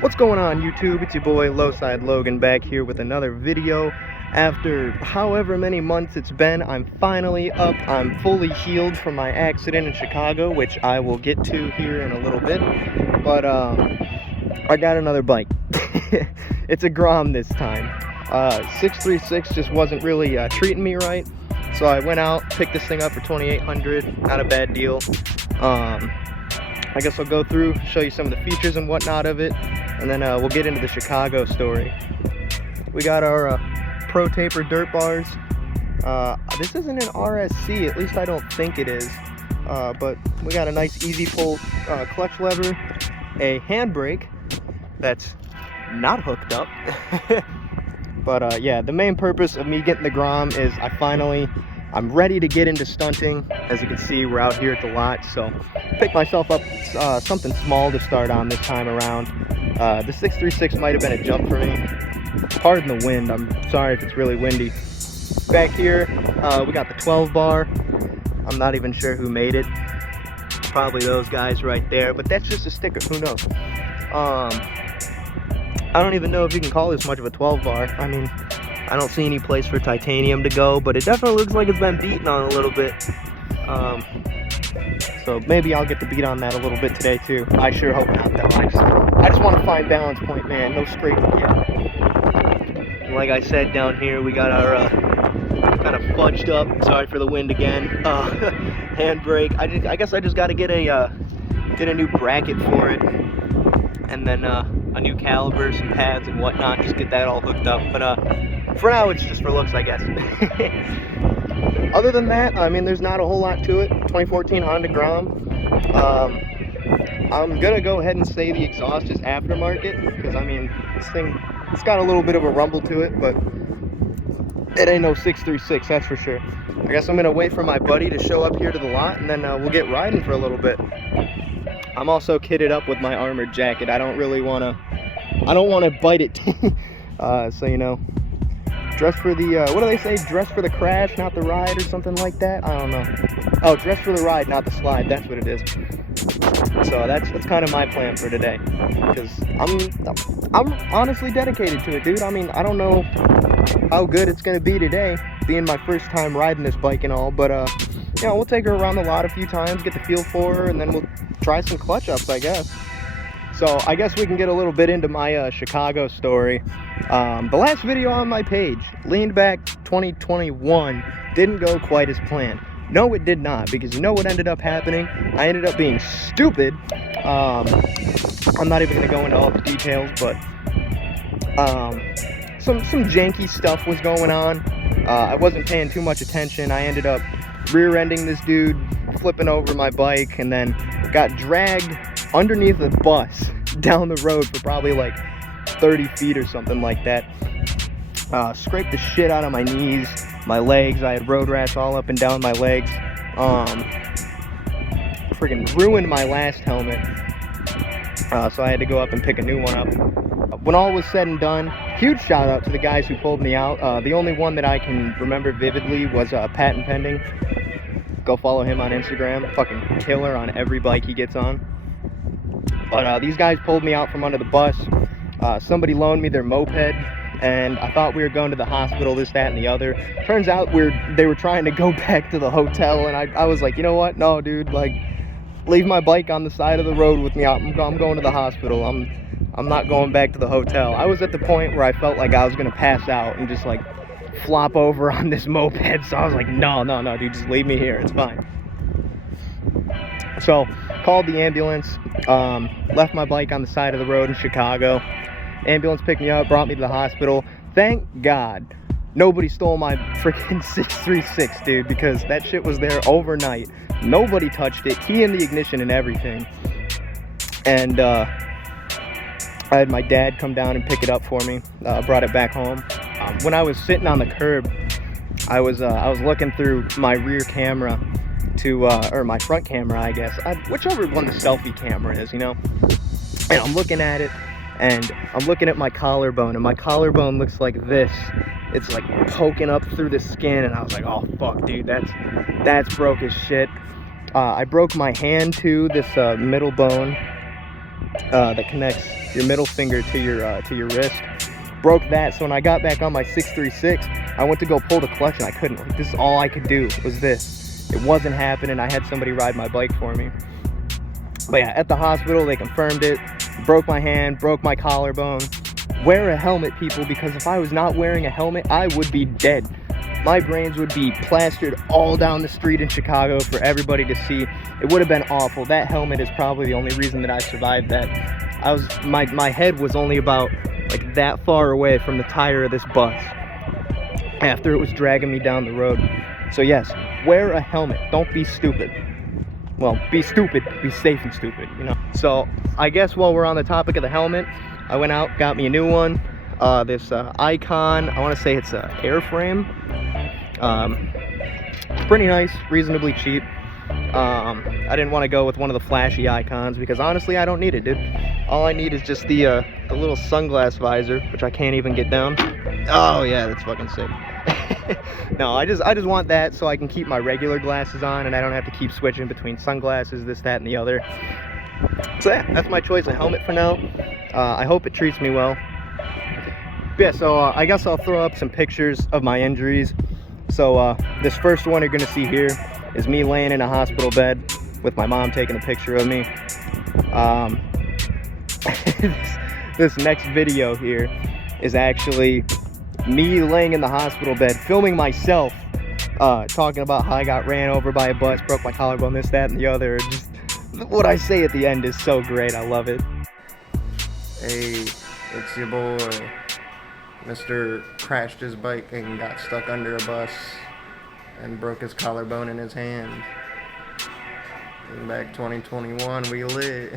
What's going on, YouTube? It's your boy Lowside Logan back here with another video. After however many months it's been, I'm finally up. I'm fully healed from my accident in Chicago, which I will get to here in a little bit. But I got another bike. It's a Grom this time. 636 just wasn't really treating me right, so I went out, picked this thing up for $2,800. Not a bad deal. I guess I'll go through, show you some of the features and whatnot of it, and then we'll get into the Chicago story. We got our Pro Taper dirt bars. This isn't an RSC, at least I don't think it is, but we got a nice easy pull clutch lever, a handbrake that's not hooked up. But yeah, the main purpose of me getting the Grom is I'm ready to get into stunting. As you can see, we're out here at the lot, so pick myself up something small to start on this time around. The 636 might have been a jump for me. Pardon the wind, I'm sorry if it's really windy. Back here, we got the 12 bar. I'm not even sure who made it. Probably those guys right there, but that's just a sticker, who knows? I don't even know if you can call this much of a 12 bar. I mean, I don't see any place for titanium to go, but it definitely looks like it's been beaten on a little bit. So maybe I'll get the beat on that a little bit today too. I sure hope not though. I just want to find balance point, man. No scraping yet. Like I said, down here we got our kind of fudged up. Sorry for the wind again. Handbrake. I guess I just got to get a new bracket for it, and then a new caliber, some pads and whatnot. Just get that all hooked up. But for now, it's just for looks, I guess. Other than that, I mean, there's not a whole lot to it. 2014 Honda Grom. I'm gonna go ahead and say the exhaust is aftermarket, because I mean, this thing, it's got a little bit of a rumble to it, but it ain't no 636, that's for sure. I guess I'm gonna wait for my buddy to show up here to the lot, and then we'll get riding for a little bit. I'm also kitted up with my armored jacket. I don't wanna bite it. So you know, dress for the, what do they say? Dress for the crash, not the ride, or something like that? I don't know. Oh, dress for the ride, not the slide. That's what it is. So that's kind of my plan for today, because I'm honestly dedicated to it, dude. I mean, I don't know how good it's gonna be today, being my first time riding this bike and all, but you know, we'll take her around the lot a few times, get the feel for her, and then we'll try some clutch ups, I guess. So I guess we can get a little bit into my Chicago story. The last video on my page, Leaned Back 2021, didn't go quite as planned. No, it did not, because you know what ended up happening? I ended up being stupid. I'm not even going to go into all the details, but some janky stuff was going on. I wasn't paying too much attention. I ended up rear-ending this dude, flipping over my bike, and then got dragged underneath a bus down the road for probably like 30 feet or something like that. Scraped the shit out of my knees, my legs. I had road rash all up and down my legs. Freaking ruined my last helmet. So I had to go up and pick a new one up. When all was said and done, huge shout out to the guys who pulled me out. The only one that I can remember vividly was Patent Pending. Go follow him on Instagram. Fucking killer on every bike he gets on. But these guys pulled me out from under the bus. Somebody loaned me their moped, and I thought we were going to the hospital, this, that, and the other. Turns out they were trying to go back to the hotel, and I was like, you know what? No, dude, like, leave my bike on the side of the road with me. I'm going to the hospital. I'm not going back to the hotel. I was at the point where I felt like I was gonna pass out and just like flop over on this moped. So I was like, no, dude, just leave me here. It's fine. So called the ambulance. Left my bike on the side of the road in Chicago. Ambulance picked me up, brought me to the hospital. Thank God nobody stole my freaking 636, dude, because that shit was there overnight. Nobody touched it. Key in the ignition and everything. And I had my dad come down and pick it up for me. Brought it back home. When I was sitting on the curb, I was looking through my rear camera to, or my front camera, I guess, whichever one the selfie camera is, you know. And I'm looking at it, and I'm looking at my collarbone, and my collarbone looks like this. It's like poking up through the skin, and I was like, oh fuck, dude, that's broke as shit. I broke my hand too, this middle bone. that connects your middle finger to your wrist. Broke that, so when I got back on my 636, I went to go pull the clutch and I couldn't. Like, this is all I could do was this. It wasn't happening. I had somebody ride my bike for me. But yeah, at the hospital, they confirmed it. Broke my hand, broke my collarbone. Wear a helmet, people, because if I was not wearing a helmet, I would be dead. My brains would be plastered all down the street in Chicago for everybody to see. It would have been awful. That helmet is probably the only reason that I survived that. My head was only about like that far away from the tire of this bus after it was dragging me down the road. So yes, wear a helmet. Don't be stupid. Well, be stupid, be safe and stupid, you know. So I guess while we're on the topic of the helmet, I went out, got me a new one. This Icon, I want to say it's an airframe. Pretty nice, reasonably cheap. I didn't want to go with one of the flashy Icons because honestly, I don't need it, dude. All I need is just the little sunglass visor, which I can't even get down. Oh yeah, that's fucking sick. No, I just want that so I can keep my regular glasses on and I don't have to keep switching between sunglasses, this, that, and the other. So yeah, that's my choice of helmet for now. I hope it treats me well. But yeah, so I guess I'll throw up some pictures of my injuries. So this first one you're gonna see here is me laying in a hospital bed with my mom taking a picture of me. This next video here is actually me laying in the hospital bed, filming myself, talking about how I got ran over by a bus, broke my collarbone, this, that, and the other. Just what I say at the end is so great. I love it. Hey, it's your boy. Mr. crashed his bike and got stuck under a bus and broke his collarbone in his hand. And back 2021, we lit.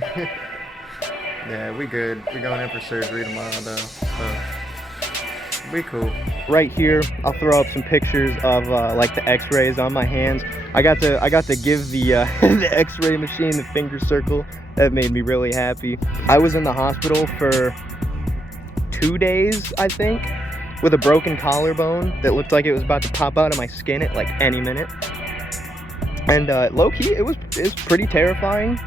Yeah, we good. We going in for surgery tomorrow though, so we cool. Right here, I'll throw up some pictures of like the X-rays on my hands. I got to give the the X-ray machine the finger circle. That made me really happy. I was in the hospital for 2 days, I think, with a broken collarbone that looked like it was about to pop out of my skin at like any minute. And low-key, it was pretty terrifying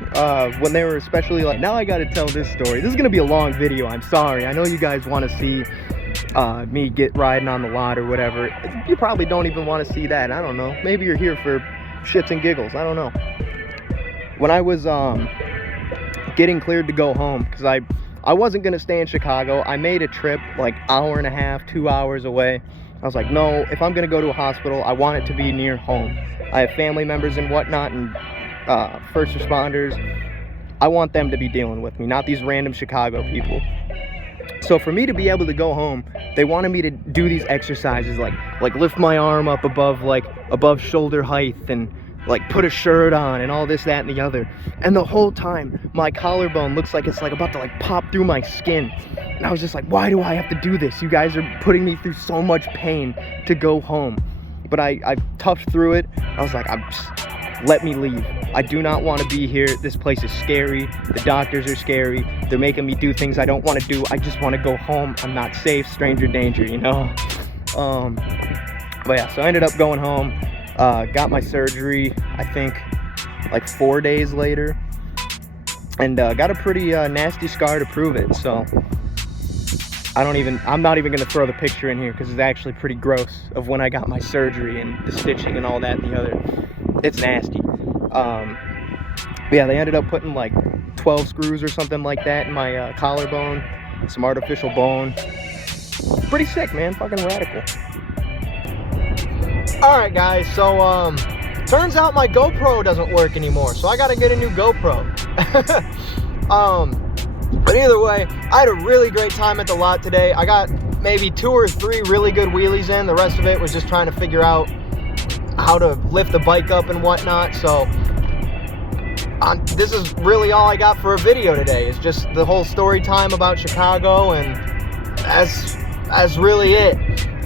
when they were especially like, now I gotta tell this story. This is gonna be a long video, I'm sorry. I know you guys wanna see me get riding on the lot or whatever. You probably don't even wanna see that, I don't know. Maybe you're here for shits and giggles, I don't know. When I was getting cleared to go home, because I wasn't gonna stay in Chicago, I made a trip like hour and a half, 2 hours away. I was like, no, if I'm gonna go to a hospital, I want it to be near home. I have family members and whatnot and first responders. I want them to be dealing with me, not these random Chicago people. So for me to be able to go home, they wanted me to do these exercises like lift my arm up above shoulder height and like put a shirt on and all this, that, and the other. And the whole time, my collarbone looks like it's like about to like pop through my skin. And I was just like, why do I have to do this? You guys are putting me through so much pain to go home. But I toughed through it. I was like, let me leave. I do not want to be here. This place is scary. The doctors are scary. They're making me do things I don't want to do. I just want to go home. I'm not safe. Stranger danger, you know? But yeah, so I ended up going home. Got my surgery, I think, like 4 days later. And got a pretty nasty scar to prove it. So I'm not even gonna throw the picture in here because it's actually pretty gross of when I got my surgery and the stitching and all that and the other. It's nasty. But yeah, they ended up putting like 12 screws or something like that in my collarbone, some artificial bone. Pretty sick, man, fucking radical. All right, guys, so turns out my GoPro doesn't work anymore, so I gotta get a new GoPro. But either way, I had a really great time at the lot today. I got maybe 2 or 3 really good wheelies in. The rest of it was just trying to figure out how to lift the bike up and whatnot. So this is really all I got for a video today. It's just the whole story time about Chicago, and that's really it.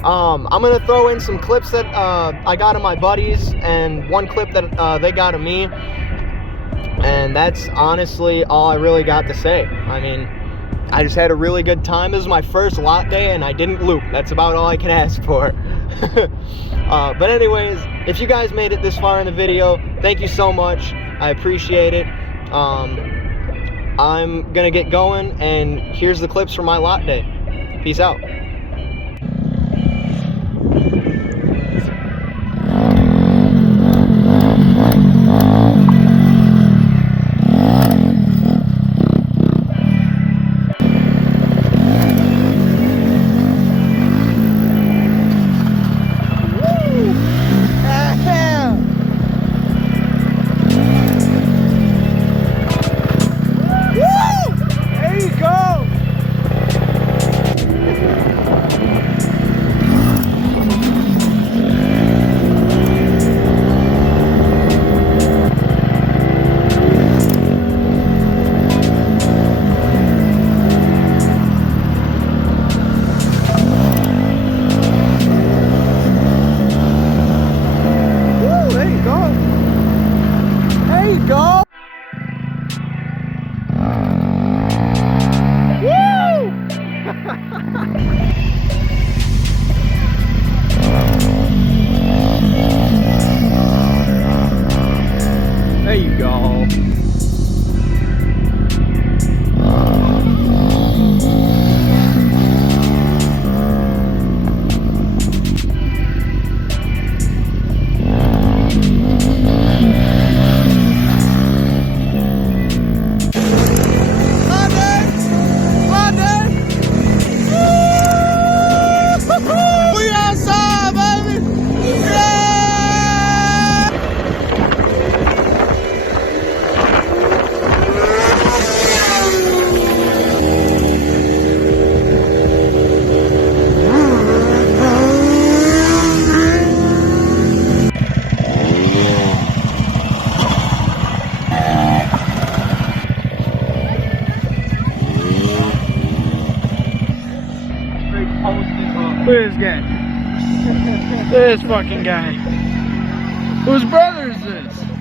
I'm gonna throw in some clips that I got of my buddies and one clip that they got of me. And that's honestly all I really got to say. I mean, I just had a really good time. This is my first lot day and I didn't loop. That's about all I can ask for. But anyways, if you guys made it this far in the video, thank you so much. I appreciate it. I'm gonna get going, and here's the clips from my lot day. Peace out. There you go. Look at this guy. This fucking guy. Whose brother is this?